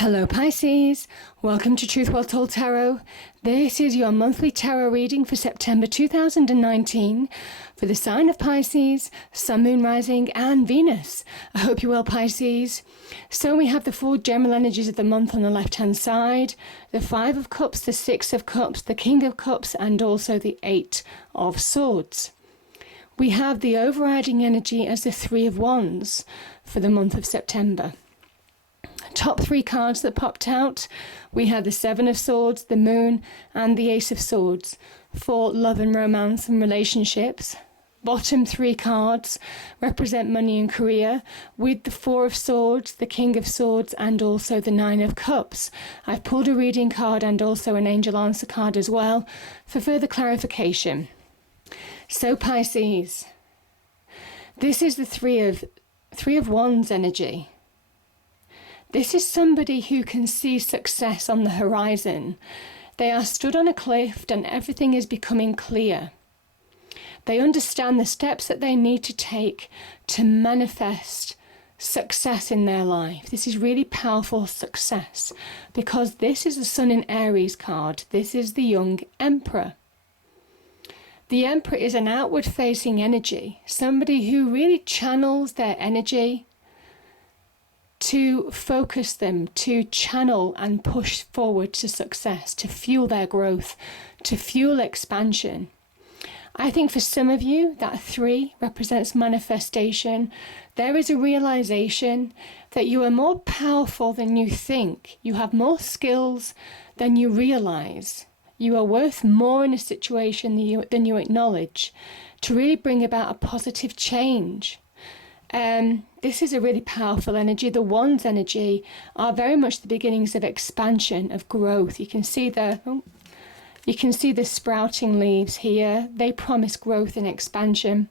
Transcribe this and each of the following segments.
Hello Pisces, welcome to Truth Well Told Tarot. This is your monthly tarot reading for September 2019 for the sign of Pisces, Sun, Moon, Rising and Venus. I hope you're well, Pisces. So we have the four general energies of the month on the left hand side, the Five of Cups, the Six of Cups, the King of Cups and also the Eight of Swords. We have the overriding energy as the Three of Wands for the month of September. Top three cards that popped out, we had the Seven of Swords, the Moon and the Ace of Swords for love and romance and relationships. Bottom three cards represent money and career, with the Four of Swords, the King of Swords and also the Nine of Cups. I've pulled a reading card and also an angel answer card as well for further clarification. So Pisces, this is the Three of Wands energy. This is somebody who can see success on the horizon. They are stood on a cliff and everything is becoming clear. They understand the steps that they need to take to manifest success in their life. This is really powerful success because this is the Sun in Aries card. This is the young Emperor. The Emperor is an outward facing energy, somebody who really channels their energy to focus them, to channel and push forward to success, to fuel their growth, to fuel expansion. I think for some of you, that three represents manifestation. There is a realization that you are more powerful than you think. You have more skills than you realize. You are worth more in a situation than you acknowledge to really bring about a positive change. This is a really powerful energy. The Wands energy are very much the beginnings of expansion, of growth. You can see the sprouting leaves here. They promise growth and expansion.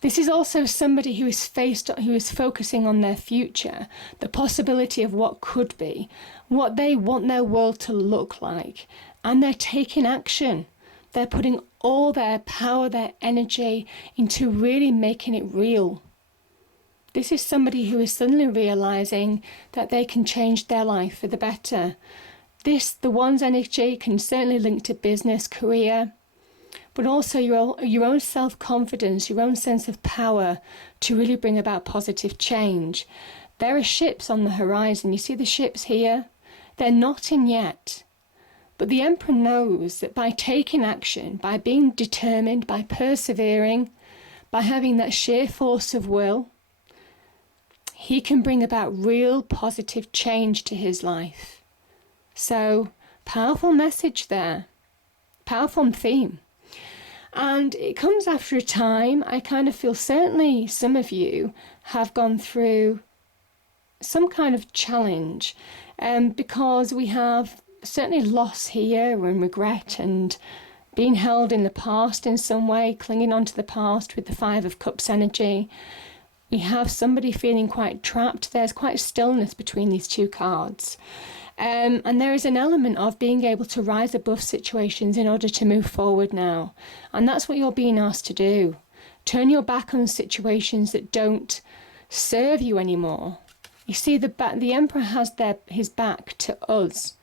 This is also somebody who is focusing on their future, the possibility of what could be, what they want their world to look like, and they're taking action. They're putting all their power, their energy into really making it real. This is somebody who is suddenly realizing that they can change their life for the better. The Wands energy can certainly link to business, career, but also your own self-confidence, your own sense of power to really bring about positive change. There are ships on the horizon. You see the ships here? They're not in yet. But the Emperor knows that by taking action, by being determined, by persevering, by having that sheer force of will, he can bring about real positive change to his life. So, powerful message there, powerful theme. And it comes after a time. I kind of feel certainly some of you have gone through some kind of challenge because we have certainly loss here and regret and being held in the past in some way, clinging on to the past with the Five of Cups energy. We have somebody feeling quite trapped. There's quite stillness between these two cards. And there is an element of being able to rise above situations in order to move forward now. And that's what you're being asked to do. Turn your back on situations that don't serve you anymore. You see, the Emperor has his back to us.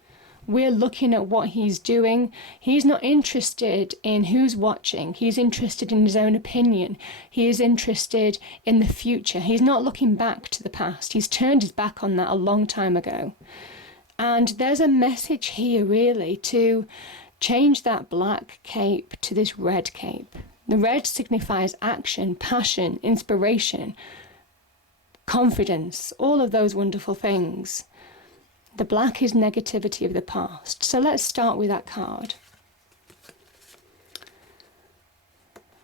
We're looking at what he's doing. He's not interested in who's watching. He's interested in his own opinion. He is interested in the future. He's not looking back to the past. He's turned his back on that a long time ago. And there's a message here really to change that black cape to this red cape. The red signifies action, passion, inspiration, confidence, all of those wonderful things. The black is negativity of the past. So let's start with that card.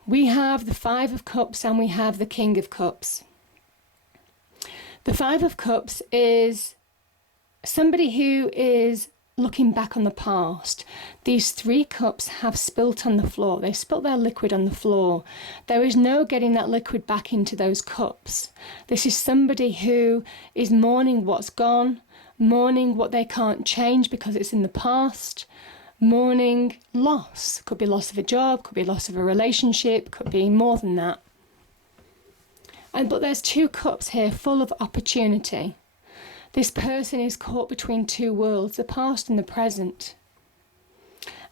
We have the Five of Cups and we have the King of Cups. The Five of Cups is somebody who is looking back on the past. These three cups have spilt on the floor. They spilt their liquid on the floor. There is no getting that liquid back into those cups. This is somebody who is mourning what's gone, mourning what they can't change because it's in the past, mourning loss. Could be loss of a job, could be loss of a relationship, could be more than that. But there's two cups here full of opportunity. This person is caught between two worlds, the past and the present.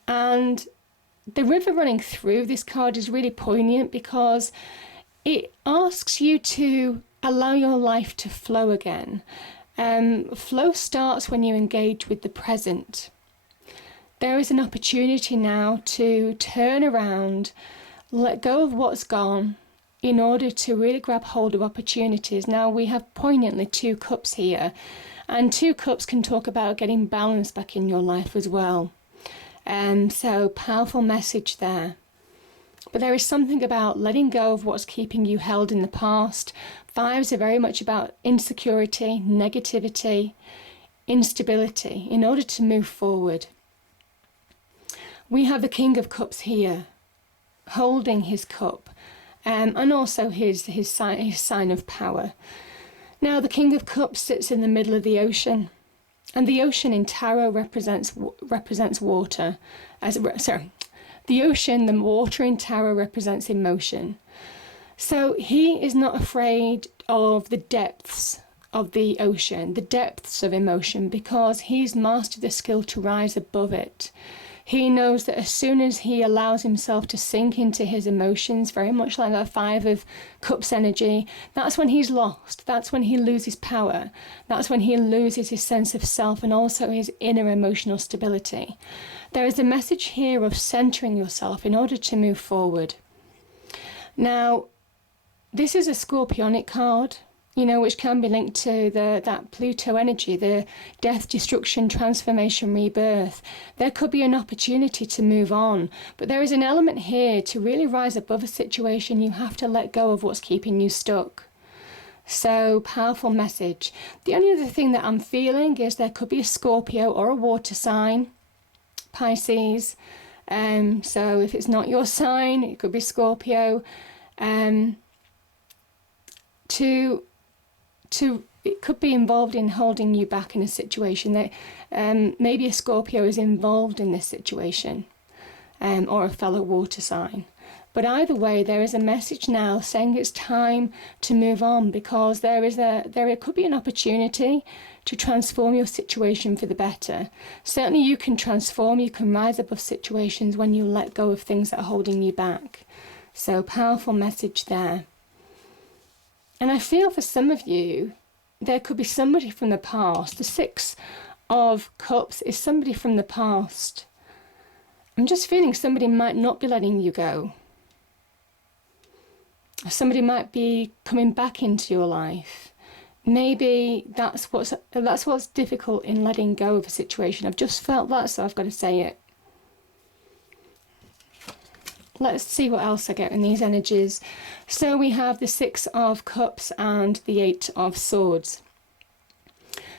And the river running through this card is really poignant because it asks you to allow your life to flow again. Flow starts when you engage with the present. There is an opportunity now to turn around, let go of what's gone in order to really grab hold of opportunities. Now we have poignantly 2 cups here, and 2 cups can talk about getting balance back in your life as well. So powerful message there. But there is something about letting go of what's keeping you held in the past. 5s are very much about insecurity, negativity, instability in order to move forward. We have the King of Cups here, holding his cup, and also his sign of power. Now the King of Cups sits in the middle of the ocean, and the ocean in tarot represents water. The ocean, the water in tarot represents emotion. So he is not afraid of the depths of the ocean, the depths of emotion, because he's mastered the skill to rise above it. He knows that as soon as he allows himself to sink into his emotions, very much like that 5 of Cups energy, that's when he's lost. That's when he loses power. That's when he loses his sense of self and also his inner emotional stability. There is a message here of centering yourself in order to move forward. Now, this is a Scorpionic card, which can be linked to that Pluto energy, the death, destruction, transformation, rebirth. There could be an opportunity to move on, but there is an element here to really rise above a situation. You have to let go of what's keeping you stuck. So, powerful message. The only other thing that I'm feeling is there could be a Scorpio or a water sign, Pisces. So if it's not your sign, it could be Scorpio. It could be involved in holding you back in a situation that maybe a Scorpio is involved in this situation, or a fellow water sign. But either way, there is a message now saying it's time to move on, because there could be an opportunity to transform your situation for the better. Certainly you can transform, you can rise above situations when you let go of things that are holding you back. So powerful message there. And I feel for some of you, there could be somebody from the past. The 6 of Cups is somebody from the past. I'm just feeling somebody might not be letting you go. Somebody might be coming back into your life. Maybe that's what's difficult in letting go of a situation. I've just felt that, so I've got to say it. Let's see what else I get in these energies. So we have the 6 of Cups and the 8 of Swords.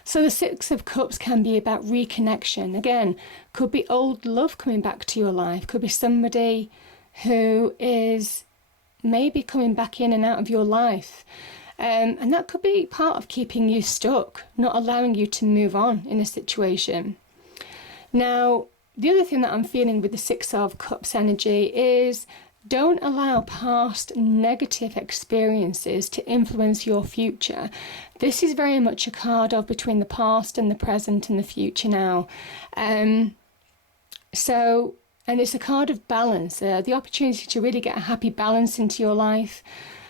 So the 6 of Cups can be about reconnection. Again, could be old love coming back to your life. Could be somebody who is maybe coming back in and out of your life. And that could be part of keeping you stuck, not allowing you to move on in a situation. Now, the other thing that I'm feeling with the 6 of Cups energy is don't allow past negative experiences to influence your future. This is very much a card of between the past and the present and the future now. And it's a card of balance, the opportunity to really get a happy balance into your life.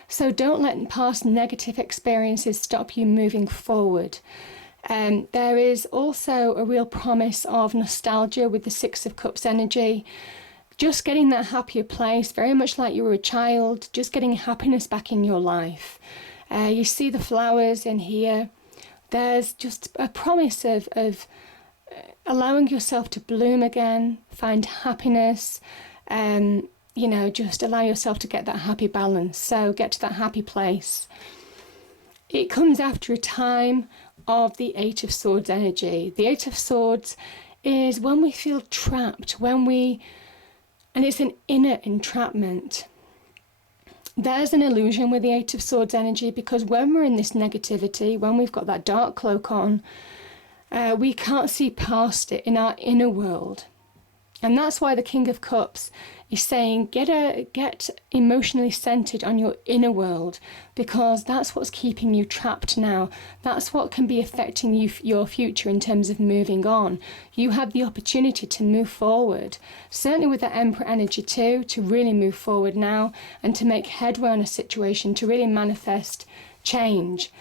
So don't let past negative experiences stop you moving forward. There is also a real promise of nostalgia with the 6 of Cups energy. Just getting that happier place, very much like you were a child, just getting happiness back in your life. You see the flowers in here. There's just a promise of allowing yourself to bloom again, find happiness, just allow yourself to get that happy balance. So get to that happy place. It comes after a time of the 8 of Swords energy. The 8 of Swords is when we feel trapped, and it's an inner entrapment. There's an illusion with the 8 of Swords energy, because when we're in this negativity, when we've got that dark cloak on, we can't see past it in our inner world. And that's why the King of Cups is saying get emotionally centered on your inner world, because that's what's keeping you trapped now. That's what can be affecting your future in terms of moving on. You have the opportunity to move forward, certainly with the Emperor energy too, to really move forward now and to make headway on a situation, to really manifest change.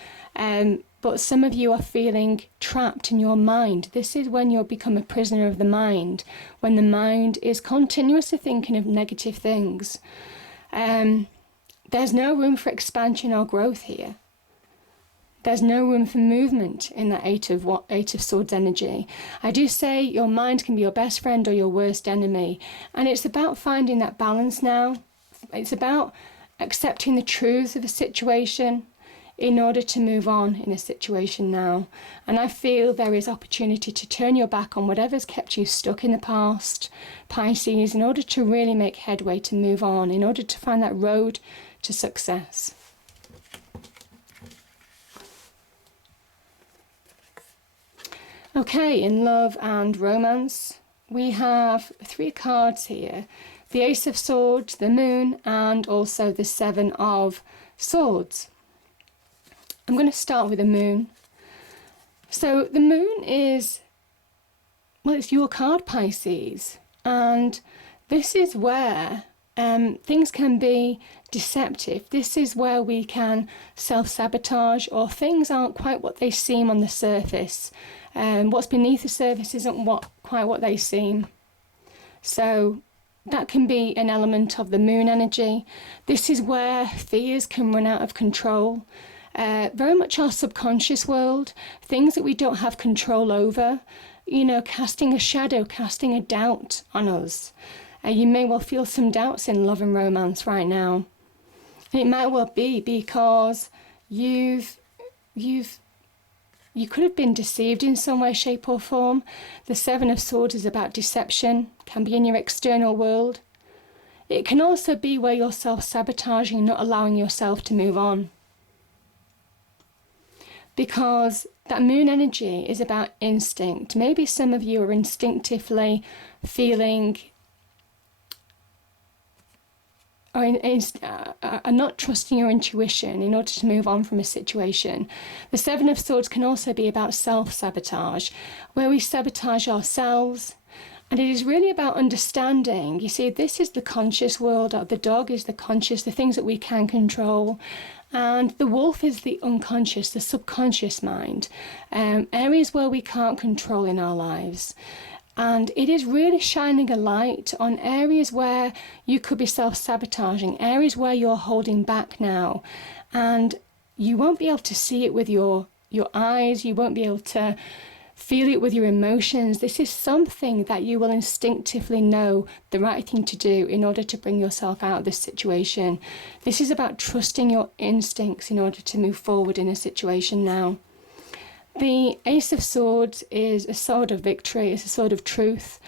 But some of you are feeling trapped in your mind. This is when you'll become a prisoner of the mind, when the mind is continuously thinking of negative things. There's no room for expansion or growth here. There's no room for movement in that Eight of Swords energy. I do say your mind can be your best friend or your worst enemy. And it's about finding that balance now. It's about accepting the truths of a situation in order to move on in a situation now. And I feel there is opportunity to turn your back on whatever's kept you stuck in the past, Pisces, in order to really make headway, to move on, in order to find that road to success. Okay, in love and romance, we have 3 cards here. The Ace of Swords, the Moon, and also the Seven of Swords. I'm going to start with the Moon. So the Moon is, well, it's your card, Pisces. And this is where things can be deceptive. This is where we can self-sabotage, or things aren't quite what they seem on the surface. What's beneath the surface isn't quite what they seem. So that can be an element of the Moon energy. This is where fears can run out of control. Very much our subconscious world, things that we don't have control over, casting a shadow, casting a doubt on us. You may well feel some doubts in love and romance right now. It might well be because you could have been deceived in some way, shape or form. The Seven of Swords is about deception, can be in your external world. It can also be where you're self-sabotaging and not allowing yourself to move on. Because that Moon energy is about instinct. Maybe some of you are instinctively feeling are not trusting your intuition in order to move on from a situation. The Seven of Swords can also be about self-sabotage, where we sabotage ourselves. And it is really about understanding. You see, this is the conscious world. The dog is the conscious, the things that we can control. And the wolf is the unconscious, the subconscious mind, areas where we can't control in our lives. And it is really shining a light on areas where you could be self-sabotaging, areas where you're holding back now. And you won't be able to see it with your eyes, you won't be able to feel it with your emotions. This is something that you will instinctively know the right thing to do in order to bring yourself out of this situation. This is about trusting your instincts in order to move forward in a situation now. The Ace of Swords is a sword of victory, it's a sword of truth.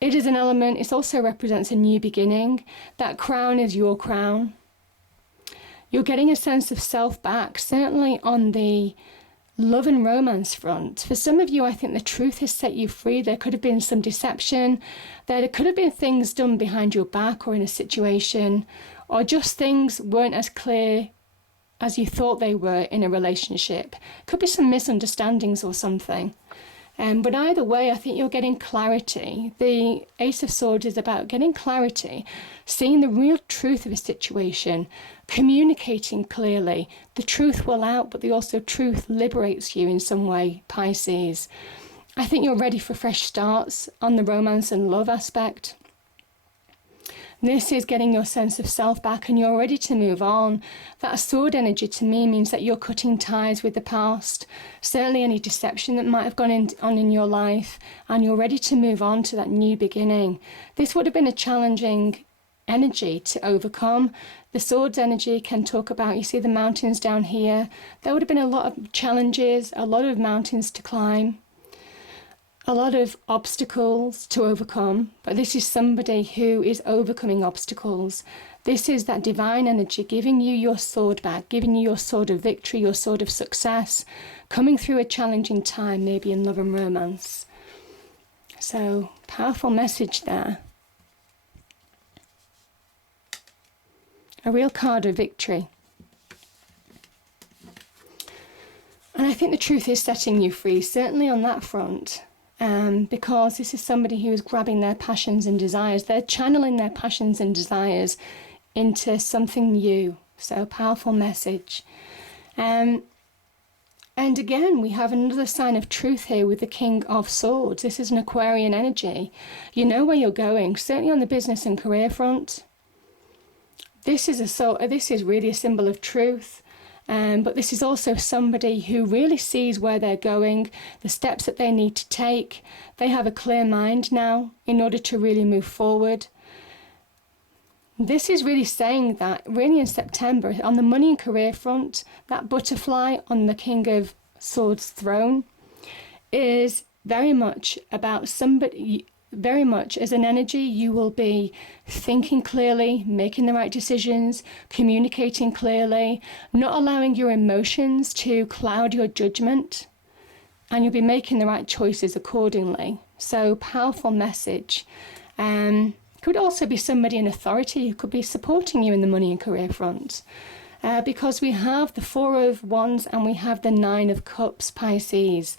It is an element, it also represents a new beginning. That crown is your crown. You're getting a sense of self back, certainly on the love and romance front. For some of you, I think the truth has set you free. There could have been some deception. There could have been things done behind your back or in a situation, or just things weren't as clear as you thought they were in a relationship. Could be some misunderstandings or something. But either way, I think you're getting clarity. The Ace of Swords is about getting clarity, seeing the real truth of a situation, communicating clearly. The truth will out, but the truth liberates you in some way, Pisces. I think you're ready for fresh starts on the romance and love aspect. This is getting your sense of self back and you're ready to move on. That sword energy to me means that you're cutting ties with the past, certainly any deception that might have gone on in your life, and you're ready to move on to that new beginning. This would have been a challenging energy to overcome. The swords energy can talk about, you see the mountains down here, there would have been a lot of challenges, a lot of mountains to climb, a lot of obstacles to overcome, but this is somebody who is overcoming obstacles. This is that divine energy giving you your sword back, giving you your sword of victory, your sword of success, coming through a challenging time, maybe in love and romance. So, Powerful message there. A real card of victory. And I think the truth is setting you free, certainly on that front, because this is somebody who is grabbing their passions and desires. They're channeling their passions and desires into something new. So, powerful message. And again, we have another sign of truth here with the King of Swords. This is an Aquarian energy. You know where you're going, certainly on the business and career front. This is really a symbol of truth. But this is also somebody who really sees where they're going, the steps that they need to take. They have a clear mind now in order to really move forward. This is really saying that really in September, on the money and career front, that butterfly on the King of Swords throne is very much about somebody, very much as an energy, you will be thinking clearly, making the right decisions, communicating clearly, not allowing your emotions to cloud your judgment, and you'll be making the right choices accordingly. So, powerful message. Could also be somebody in authority who could be supporting you in the money and career front. Because we have the Four of Wands and we have the Nine of Cups, Pisces.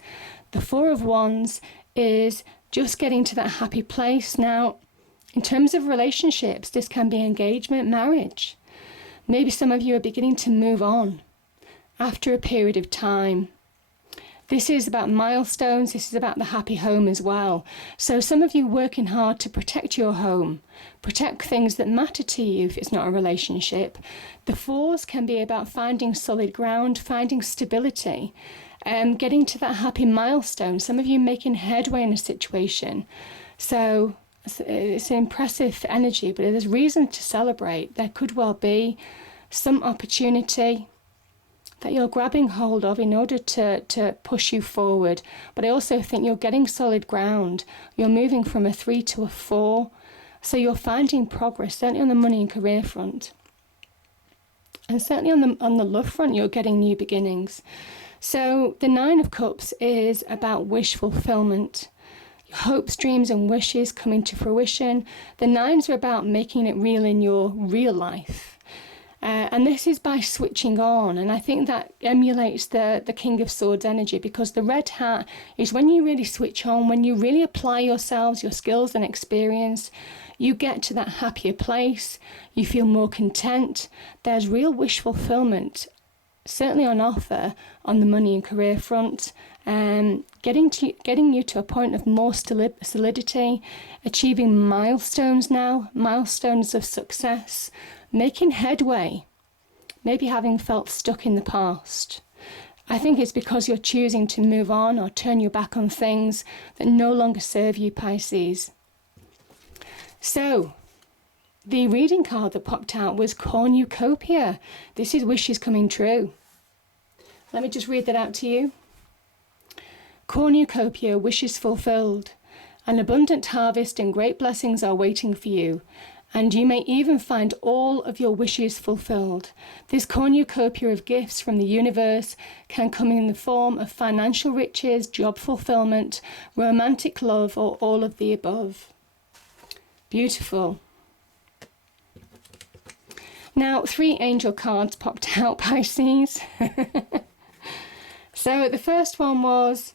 The Four of Wands is just getting to that happy place. Now, in terms of relationships, this can be engagement, marriage. Maybe some of you are beginning to move on after a period of time. This is about milestones. This is about the happy home as well. So some of you working hard to protect your home, protect things that matter to you if it's not a relationship. The fours can be about finding solid ground, finding stability, getting to that happy milestone. Some of you making headway in a situation. So it's an impressive energy, but there's reason to celebrate. There could well be some opportunity that you're grabbing hold of in order to push you forward. But I also think you're getting solid ground. You're moving from a 3 to a 4. So you're finding progress, certainly on the money and career front. And certainly on the love front, you're getting new beginnings. So the Nine of Cups is about wish fulfillment. Your hopes, dreams and wishes coming to fruition. The nines are about making it real in your real life. And this is by switching on. And I think that emulates the King of Swords energy, because the red hat is when you really switch on, when you really apply yourselves, your skills and experience, you get to that happier place. You feel more content. There's real wish fulfillment, certainly on offer on the money and career front. Getting you to a point of more solidity, achieving milestones now, milestones of success, making headway, maybe having felt stuck in the past. I think it's because you're choosing to move on or turn your back on things that no longer serve you, Pisces. So, the reading card that popped out was cornucopia. This is wishes coming true. Let me just read that out to you. Cornucopia, wishes fulfilled. An abundant harvest and great blessings are waiting for you, and you may even find all of your wishes fulfilled. This cornucopia of gifts from the universe can come in the form of financial riches, job fulfillment, romantic love, or all of the above. Beautiful. Now, 3 angel cards popped out, Pisces. So the first one was,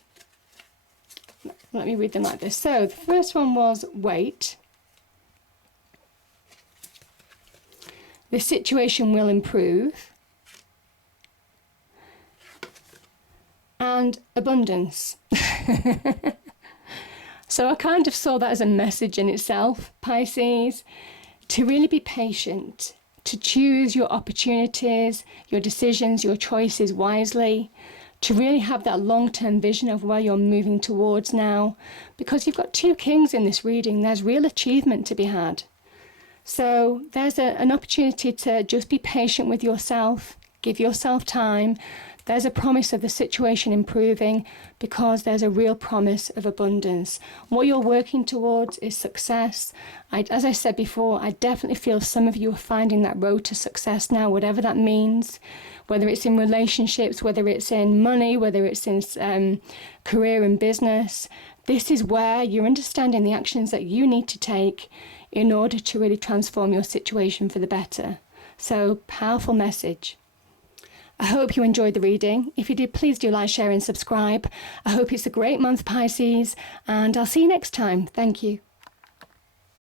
let me read them like this. So the first one was wait. The situation will improve. And abundance. So I kind of saw that as a message in itself, Pisces, to really be patient, to choose your opportunities, your decisions, your choices wisely, to really have that long-term vision of where you're moving towards now. Because you've got 2 kings in this reading, there's real achievement to be had. So there's an opportunity to just be patient with yourself, give yourself time. There's a promise of the situation improving because there's a real promise of abundance. What you're working towards is success. As I said before, I definitely feel some of you are finding that road to success now, whatever that means, whether it's in relationships, whether it's in money, whether it's in career and business. This is where you're understanding the actions that you need to take in order to really transform your situation for the better. So, powerful message. I hope you enjoyed the reading. If you did, please do like, share and subscribe. I hope it's a great month, Pisces, and I'll see you next time. Thank you.